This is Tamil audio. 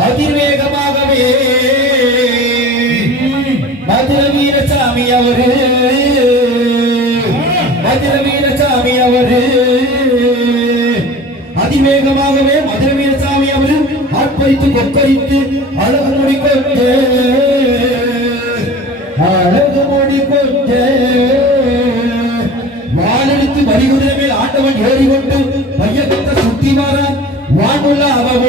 அதிவேகமாகவே மதுர வீரசாமி அவரு அதிவேகமாகவே மதுர வீரசாமி அவரு ஆட்பறித்து கொக்கரித்து அழகு முடிக்கொண்டு வாழெடுத்து வரிகுதிரை மேல் ஆண்டவன் ஏறிக்கொண்டு பையகத்தை சுத்தி மாற வானுள்ள அவ